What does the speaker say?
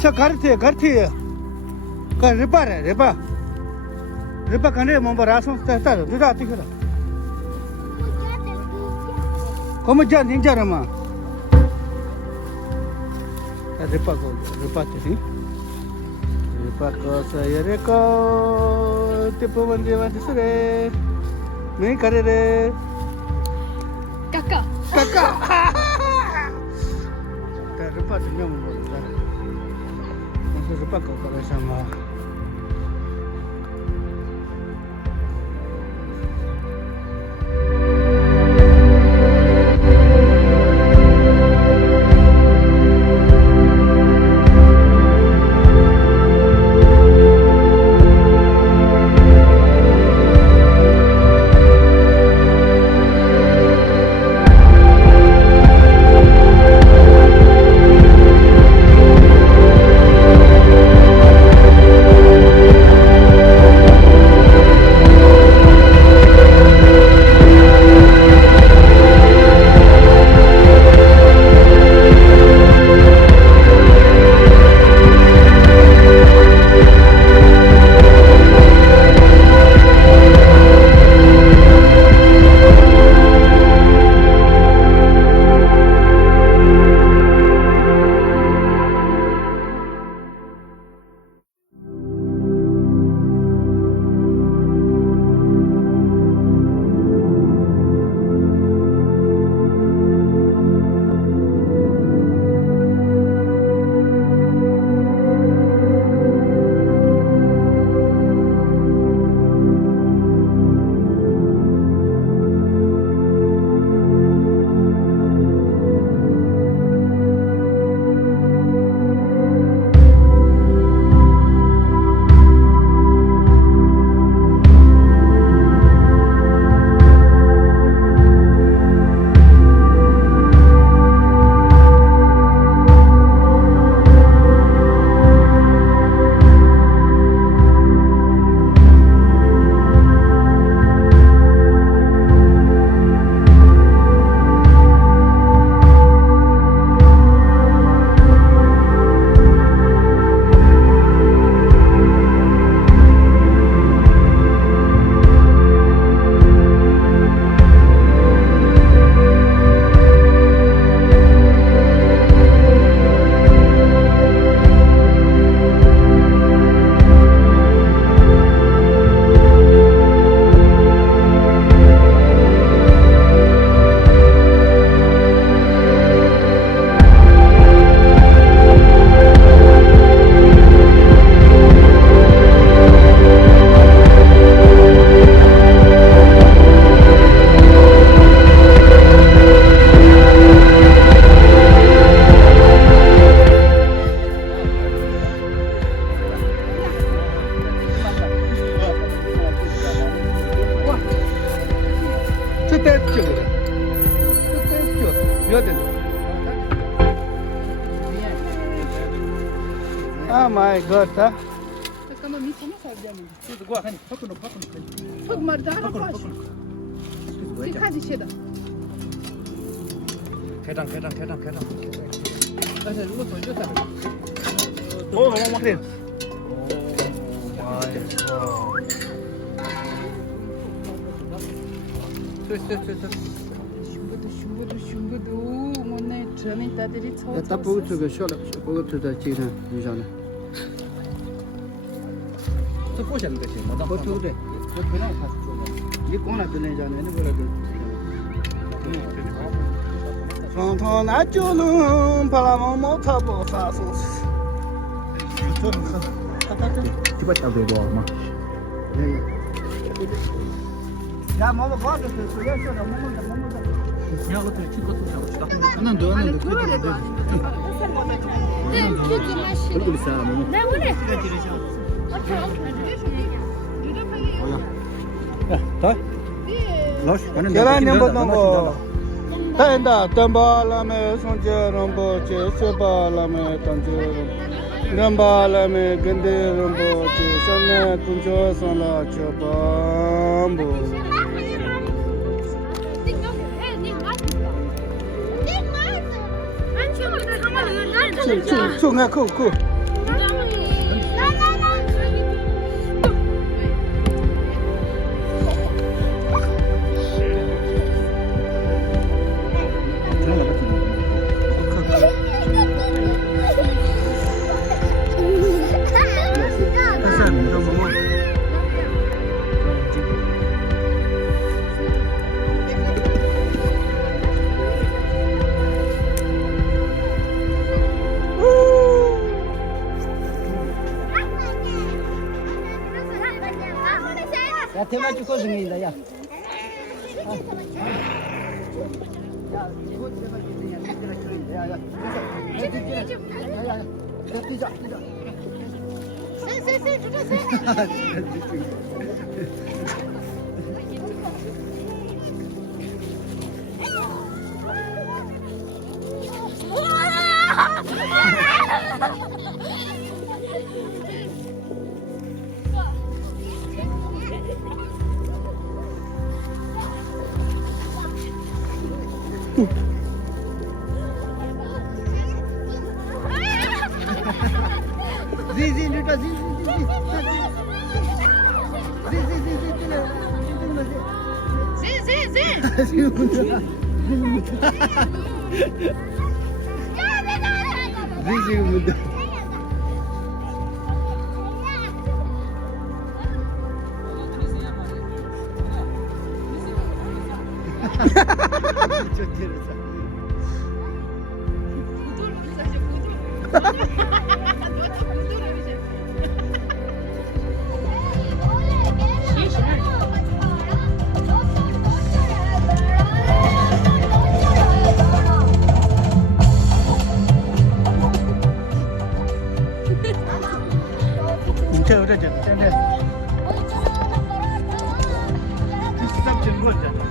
저 가르티 그 리바 간에 뭐 라송 따따 누가 뛰거라 거머자 닌자라마 리바 뛰니 리바 사야레코 티포만데 완스레 매 가레레 까까 리바 뛰면 뭐 리바 거라 sama Oh my god, huh? Oh, my god. 다 보고 저거 쇼라 보고 저다 지나 이잖아. 또 보시는 거지. 뭐다 보도돼. 저 그냥 가서 이 꼬나 들내잖아. 네 뭐라도. 통통 나주는 바람 못 타고 사서. 티바 잡을 거 막. 야, 뭐 봐도 소리야 쇼라 먹는다. 야, 어떻게 친구도 잡읍시다. 하나 더. 네, 그리고 사람. 네, 원래. 야, 다. 러시. 계란 넘버 넘버. 다인다. 담발라메 손제롬보 제스발라메 단제. 담발라메 근데롬보 제선네 군조 선라 쳐밤보. 총, 가, 코. 대만 찍고 중이다, 야. 야, 이거 대만 찍는 야, 얘들아, 중이다. 야, 야. 야, 야, 야. 야, 뛰자, 뛰자. 쎄 주세요. 지, 누가 지. 지금 문다. 진짜 오래전 전에 비슷한 거 있잖아.